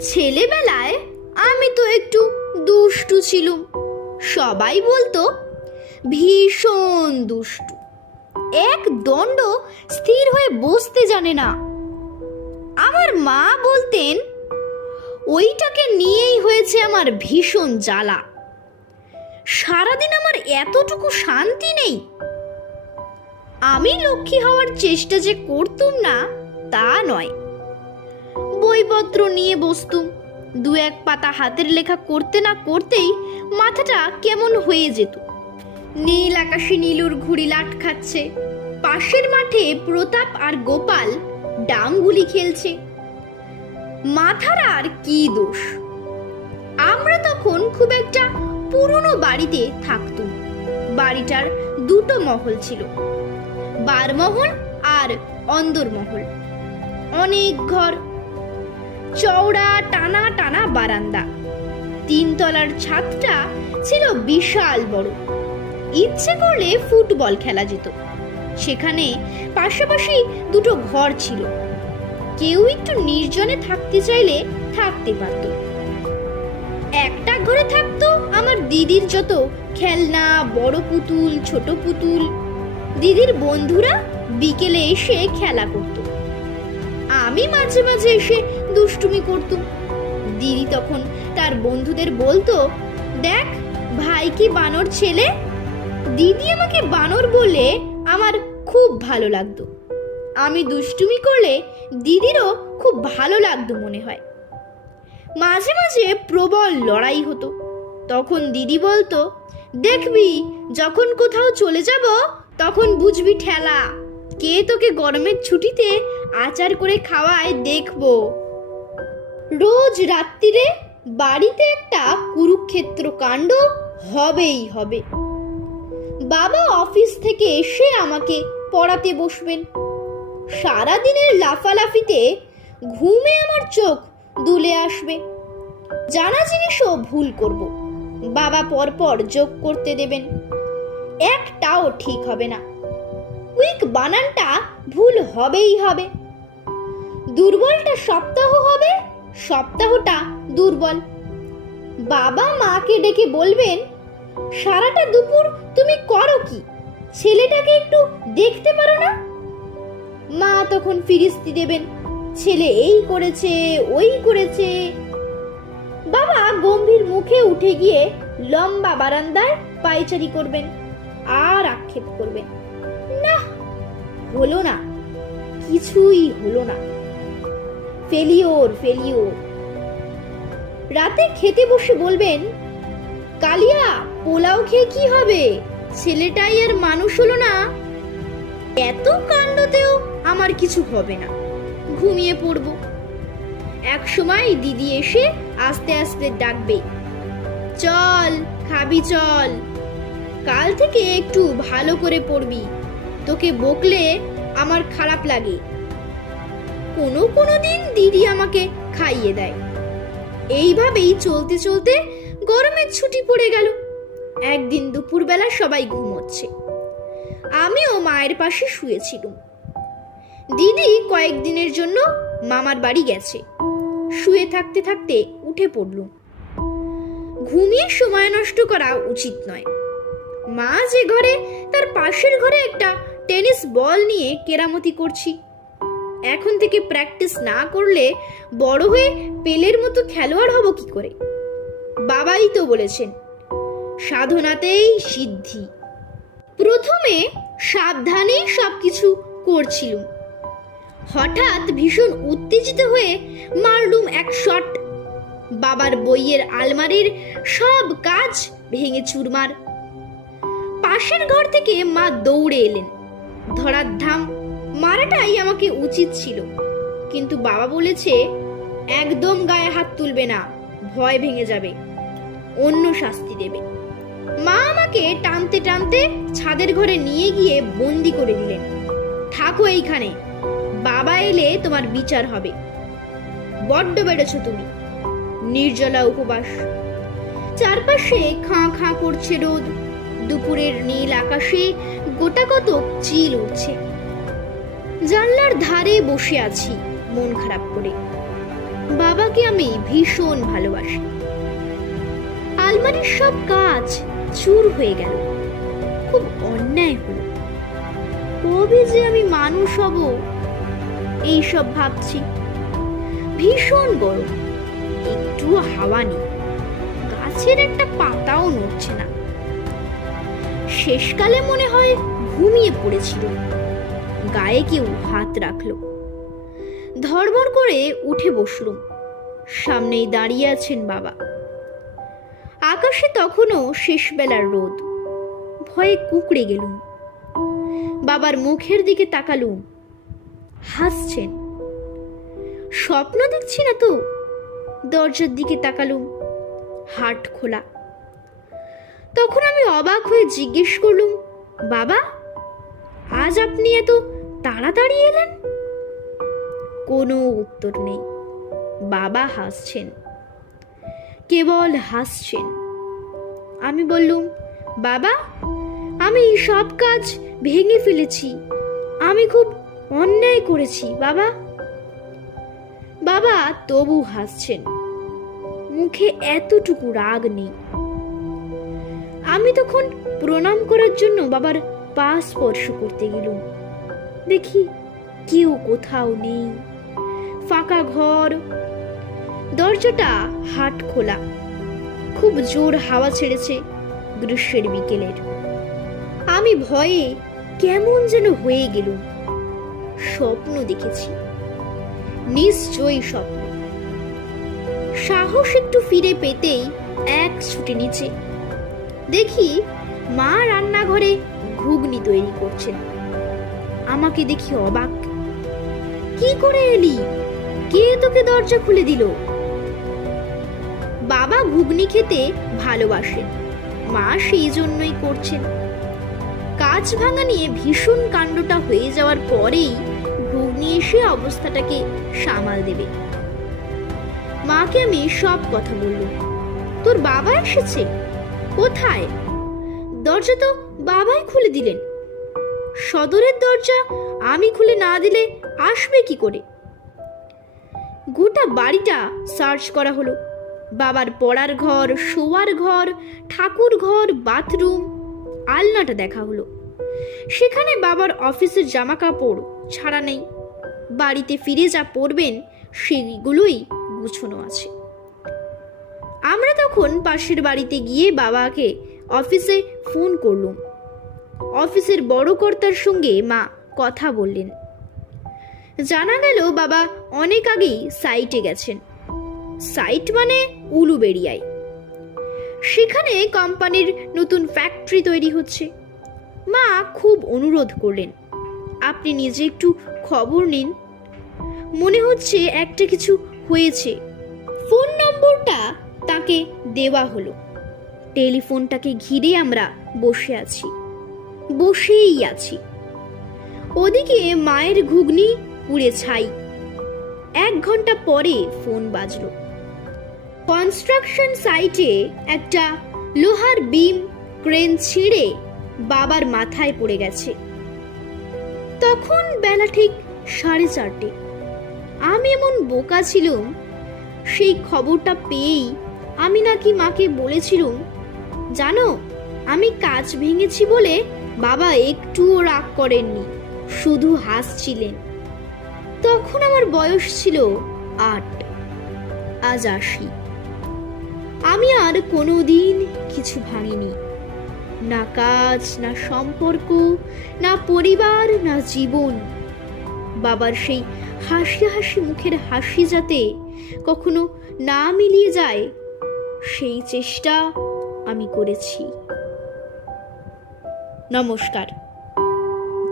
ছেলেবেলায় আমি তো একটু দুষ্টু ছিলুম। সবাই বলতো, ভীষণ দুষ্টু। এক দণ্ড স্থির হয়ে বসতে জানে না। আমার মা বলতেন, ওইটাকে নিয়েই হয়েছে আমার ভীষণ জ্বালা। সারাদিন আমার এতটুকু শান্তি নেই। আমি লক্ষ্মী হওয়ার চেষ্টা যে করতুম না, তা নয়। বইপত্র নিয়ে বসতুম। দু এক পাতা হাতের লেখা করতে না করতেই মাথাটা কেমন হয়ে যেত। নীল আকাশে নীলুর ঘুড়ি লাট খাচ্ছে। পাশের মাঠে প্রতাপ আর গোপাল ডাংগুলি খেলছে। মাথার আর কি দোষ? আমরা তখন খুব একটা পুরনো বাড়িতে থাকতুম। বাড়িটার দুটো মহল ছিল। বারমহল আর অন্দরমহল। অনেক ঘর চওড়া টানা টানা বারান্দা। তিনতলার ছাদটা ছিল বিশাল বড়। ইচ্ছে করলে ফুটবল খেলা যেত। সেখানে পাশাপাশি দুটো ঘর ছিল। কেউ একটু নির্জনে থাকতে চাইলে থাকতে পারত। একটা ঘরে থাকতো আমার দিদির যত খেলনা, বড় পুতুল, ছোট পুতুল। দিদির বন্ধুরা বিকেলে এসে খেলা করত। আমি মাঝে মাঝে এসে দুষ্টুমি করতুম। দিদি তখন তার বন্ধুদের বলতো, দেখ, ভাই কি বানর ছেলে? দিদি আমাকে বানর বললে আমার খুব ভালো লাগতো। আমি দুষ্টুমি করলে দিদিরও খুব ভালো লাগতো মনে হয়। মাঝে মাঝে প্রবল লড়াই হতো। তখন দিদি বলতো, দেখবি, যখন কোথাও চলে যাব, তখন বুঝবি ঠেলা। কে তোকে গরমের ছুটিতে আচার করে খাওয়ায় দেখব? রোজ রাত্রিরে বাড়িতে একটা কুরুক্ষেত্র কাণ্ড হবেই হবে। বাবা অফিস থেকে এসে আমাকে পড়াতে বসবেন। সারাদিনের লাফালাফিতে ঘুমে আমার চোখ দুলে আসবে। জানা জিনিসও ভুল করব। বাবা পরপর যোগ করতে দেবেন। একটাও ঠিক হবে না। উইক বানানটা ভুল হবেই হবে। দুর্বলটা সপ্তাহ হবে, সপ্তাহটা দুর্বল। বাবা মাকে ডেকে বলবেন, সারাটা দুপুর তুমি করো কি? ছেলেটাকে একটু দেখতে পারো না? মা তখন ফিরিস্তি দেবেন, ছেলে এই করেছে, ওই করেছে। বাবা গম্ভীর মুখে উঠে গিয়ে লম্বা বারান্দায় পায়চারি করবেন, আর আক্ষেপ করবেন। না। হলো না। কিছুই হলো না। Failure failure. রাতে খেতে বসে বলবেন, কালিয়া, পোলাও খেয়ে কি হবে? ছেলেটাই আর মানুষ হলো না। এত কাণ্ডতেও আমার কিছু হবে না। ঘুমিয়ে পড়ব। এক সময় দিদি এসে আস্তে আস্তে ডাকবে, চল, খাবি, চল। কাল থেকে একটু ভালো করে পড়বি। তোকে বকলে আমার খারাপ লাগে। কোনো কোনো দিন দিদি আমাকে খাইয়ে দেয়। এইভাবেই চলতে চলতে গরমের ছুটি পড়ে গেল। একদিন দুপুরবেলা সবাই ঘুমোচ্ছে। আমিও মায়ের পাশে শুয়েছিলাম। দিদি কয়েকদিনের জন্য মামার বাড়ি গেছে। শুয়ে থাকতে থাকতে উঠে পড়লুম। ঘুমিয়ে সময় নষ্ট করা উচিত নয়। মা যে ঘরে, তার পাশের ঘরে একটা টেনিস বল নিয়ে কেরামতি করছি। এখন থেকে প্র্যাকটিস না করলে বড় হয়ে পেলের মতো খেলোয়াড় হব কি করে? বাবাই তো বলেছেন, সাধনাতেই সিদ্ধি। প্রথমে সাবধানেই সবকিছু করছিলুম। হঠাৎ ভীষণ উত্তেজিত হয়ে মারলুম এক শট। বাবার বইয়ের আলমারির সব কাজ ভেঙে চুরমার। পাশের ঘর থেকে মা দৌড়ে এলেন। ধরার ধাম মারাটাই আমাকে উচিত ছিল। কিন্তু বাবা বলেছে, একদম গায়ে হাত তুলবে না, ভয় ভেঙে যাবে। অন্য শাস্তি দেবে। মা আমাকে টানতে টানতে ছাদের ঘরে নিয়ে গিয়ে বন্দি করে দিলেন। থাকো এইখানে, বাবা এলে তোমার বিচার হবে। বড্ড বেড়েছ তুমি, নির্জলা উপবাস। চারপাশে খাঁ খাঁ করছে রোদ। দুপুরের নীল আকাশে গোটা কত চিল উঠছে জানলার ধারে বসে আছি, মন খারাপ করে। বাবাকে আমি ভীষণ ভালোবাসি। আলমারির সব কাজ চুর হয়ে গেল। খুব অন্যায় হলো। কবে যে আমি মানুষ হব, এইসব ভাবছি। ভীষণ গরম একটু হাওয়া নেই। গাছের একটা পাতাও নড়ছে না। শেষকালে মনে হয় ঘুমিয়ে পড়েছিল। গায়ে কেউ হাত রাখল। ধড়বড় করে উঠে বসলুম সামনেই দাঁড়িয়ে আছেন বাবা। আকাশে তখনও শেষবেলার রোদ। ভয়ে কুকড়ে গেলুম। বাবার মুখের দিকে তাকালুম। হাসছেন। স্বপ্ন দেখছি না তো? দরজার দিকে তাকালুম। হাট খোলা। তখন আমি অবাক হয়ে জিজ্ঞেস করলুম, বাবা, আজ আপনি এত তাড়াতাড়ি এলেন? কোনো উত্তর নেই। বাবা হাসছেন। কেবল হাসছেন। আমি বললুম, বাবা, আমি সব কাজ ভেঙে ফেলেছি। আমি খুব অন্যায় করেছি, বাবা। বাবা তবু হাসছেন। মুখে এতটুকু রাগ নেই। আমি তখন প্রণাম করার জন্য বাবার পা স্পর্শ করতে গেলুম। দেখি কেউ কোথাও নেই। ফাঁকা ঘর, দরজাটা হাট খোলা। খুব জোর হাওয়া ছেড়েছে গ্রীষ্মের বিকেলের। আমি ভয়ে কেমন যেন হয়ে গেলুম। স্বপ্ন দেখেছি, নিশ্চয়ই স্বপ্ন। সাহস একটু ফিরে পেতেই এক ছুটে নিচে দেখি মা রান্নাঘরে ঘুগনি তৈরি করছেন আমাকে দেখি অবাক। কি করে এলি? কে তোকে দরজা খুলে দিল? বাবা ঘুগনি খেতে ভালোবাসেন। মা সেই জন্যই করছেন। কাজ ভাঙা নিয়ে ভীষণ কাণ্ডটা হয়ে যাওয়ার পরেই ঘুগনি এসে অবস্থাটাকে সামাল দেবে। মাকে আমি সব কথা বললুম। তোর বাবা এসেছে? কোথায়? দরজা তো বাবাই খুলে দিলেন। সদরের দরজা আমি খুলে না দিলে আসবে কি করে? গোটা বাড়িটা সার্চ করা হলো। বাবার পড়ার ঘর শোয়ার ঘর, ঠাকুর ঘর, বাথরুম, আলনাটা দেখা হলো। সেখানে বাবার অফিসের জামা কাপড় ছাড়া নেই। বাড়িতে ফিরে যা পরবেন, সেগুলোই গুছানো আছে। আমরা তখন পাশের বাড়িতে গিয়ে বাবাকে অফিসে ফোন করলুম। অফিসের বড় কর্তার সঙ্গে মা কথা বললেন। জানা গেল বাবা অনেক আগেই সাইটে গেছেন। সাইট মানে উলুবেড়িয়ায়। সেখানে কোম্পানির নতুন ফ্যাক্টরি তৈরি হচ্ছে। মা খুব অনুরোধ করলেন, আপনি নিজে একটু খবর নিন। মনে হচ্ছে একটা কিছু হয়েছে। ফোন নম্বরটা তাকে দেওয়া হলো। টেলিফোনটাকে ঘিরে আমরা বসে আছি, বসেই আছি। ওদিকে মায়ের ঘুগনি পুড়ে ছাই। এক ঘণ্টা পরে ফোন বাজলো। কনস্ট্রাকশন সাইটে একটা লোহার বিম ক্রেন ছিঁড়ে বাবার মাথায় পড়ে গেছে। তখন বেলা ঠিক সাড়ে চারটে। আমি এমন বোকা ছিলাম, সেই খবরটা পেয়েই আমি নাকি মাকে বলেছিলুম, জানো, আমি কাজ ভেঙেছি বলে বাবা একটুও রাগ করেননি, শুধু হাসছিলেন। তখন আমার বয়স ছিল আট। আজ আসি আমি আর কোনো দিন কিছু ভাঙিনি না কাজ, না সম্পর্ক, না পরিবার, না জীবন। বাবার সেই হাসি হাসি মুখের হাসি যাতে কখনো না মিলিয়ে যায় সেই চেষ্টা আমি করেছি। নমস্কার।